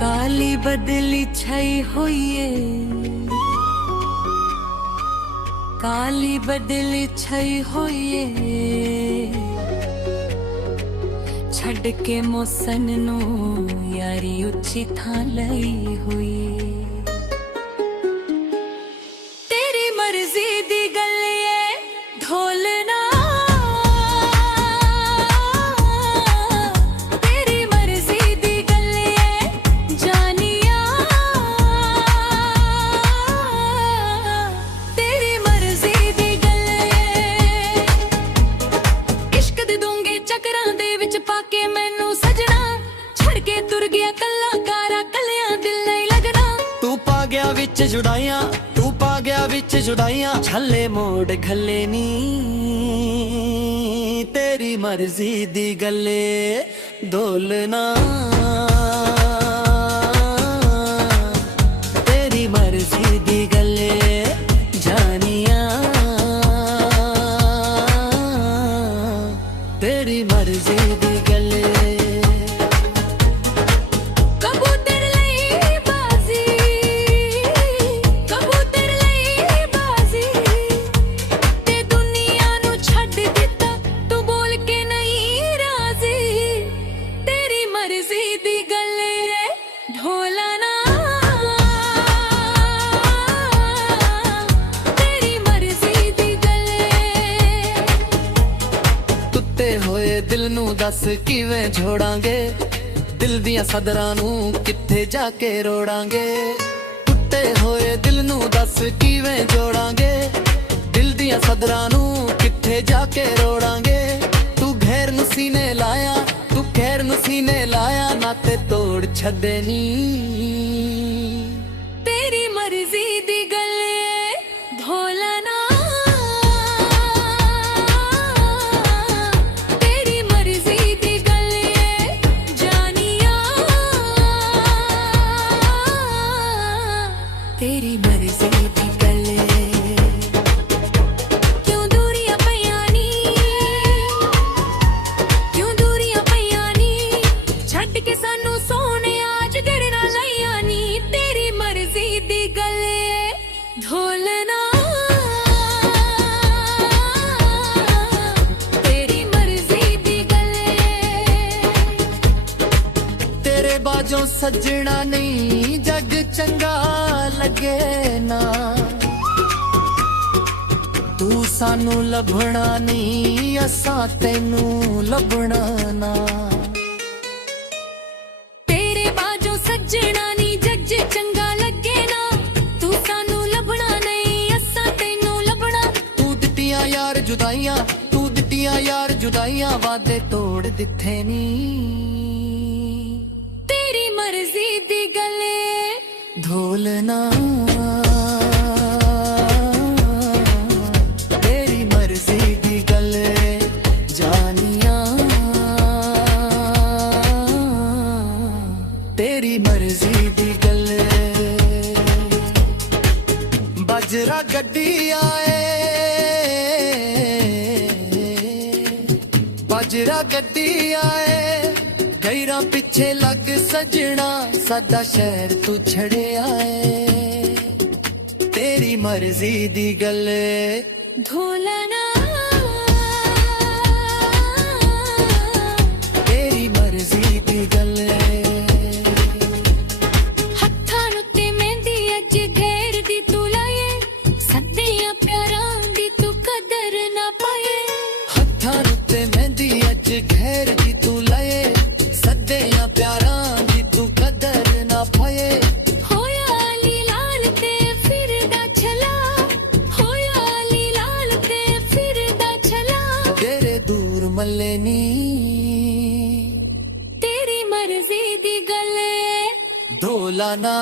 काली बदली छई होइए, काली बदली छई होइए, छड़ के मोसन नू यारी उची थां लई हुई। तेरी मर्जी दी गल्ले ढोलना, तेरी मर्जी दी गल्ले जानिया, तेरी मर्जी दी गल्ले इश्क दे दूंगे चक्रां दे विच पाके मैनू सजना, छड़ के तुर गया कल्ला कारा कलियां दिल नहीं लगना। तू पा गया विच जुड़ाइयां, तू पा गया विच जुड़ाइयां, छल्ले मोड़ खल्ले नी तेरी मर्जी दी गल्ले डोलना, तेरी मर्जी दी गल्ले जानिया, तेरी मर्जी दी गल्ले। कबूतर लई बाजी, कबूतर लई बाजी, ते दुनिया नू छड्ड दिता तू बोल के नहीं राजी। तेरी मर्जी दी गल्ले ढोलना, तेरी मर्जी दी गल्ले। टुੱਟੇ ਹੋਏ ਦਿਲ ਨੂੰ ਦੱਸ ਕਿਵੇਂ ਛੋੜਾਂਗੇ, ਦਿਲ ਦੀਆਂ ਸਦਰਾਂ ਨੂੰ ਕਿੱਥੇ ਜਾ ਕੇ ਰੋੜਾਂਗੇ। ਟੁੱਟੇ ਹੋਏ ਦਿਲ ਨੂੰ ਦੱਸ ਕਿਵੇਂ ਜੋੜਾਂਗੇ, ਦਿਲ ਦੀਆਂ ਸਦਰਾਂ ਨੂੰ ਕਿੱਥੇ ਜਾ ਕੇ ਰੋੜਾਂਗੇ। ਤੂੰ ਘੇਰ ਨੂੰ ਸੀਨੇ ਲਾਇਆ, ਤੂੰ ਘੇਰ ਨੂੰ ਸੀਨੇ ਲਾਇਆ, ਨਾ ਤੇ ਤੋੜ ਛੱਡੇ ਨੀ। तेरी मर्जी दी गल्ले ढोलना, तेरी मर्जी दी गल्ले जानिया, तेरी मर्जी दी गल्ले। क्यों दूरियां पईयां नी, क्यों दूरियां पईयां नी, छड्ड के सानू सोने आज तेरे नाल आईयां नी। तेरी मर्जी दी गल्ले ढोलना, तेरी मर्जी दी गल्ले। तेरे बाजों सजना नहीं जग चंगा लगे ना, तू सानू लभना नहीं असां तैनू लभना ना। तेरे बाजों सजना नी जग चंगा लगे ना, तू सानू लभना नहीं असां तैनू लभना। तू दित्तियां यार जुदाइयां, तू दित्तियां यार जुदाइयां, वादे तोड़ दित्थे नी। तेरी मर्जी दी गल्ले ढोलना, तेरी मर्जी दी गल्ले जानिया, तेरी मर्जी दी गल्ले। बजरा गड्डी आए, बजरा गड्डी आए, गैरा पिछे लग सजना, सादा शहर तू छड़े आए। तेरी मर्जी दी गल्ले ढोलना, तेरी मर्जी दी गल्ले। हत्थां उत्ते मेहंदी अज घेर दी तू लाए, सद्दियां प्यारां दी तू कदर ना पाए। हत्थां उत्ते मेहंदी अज घेर दी तू लाए, सद्दियां प्यारां दी तू कदर ना पाए। होया अली लाल ते फिरदा छला, होया अली लाल ते फिरदा छला। तेरे दूर मल्ले नी तेरी मर्जी दी गल्ले ढोलना।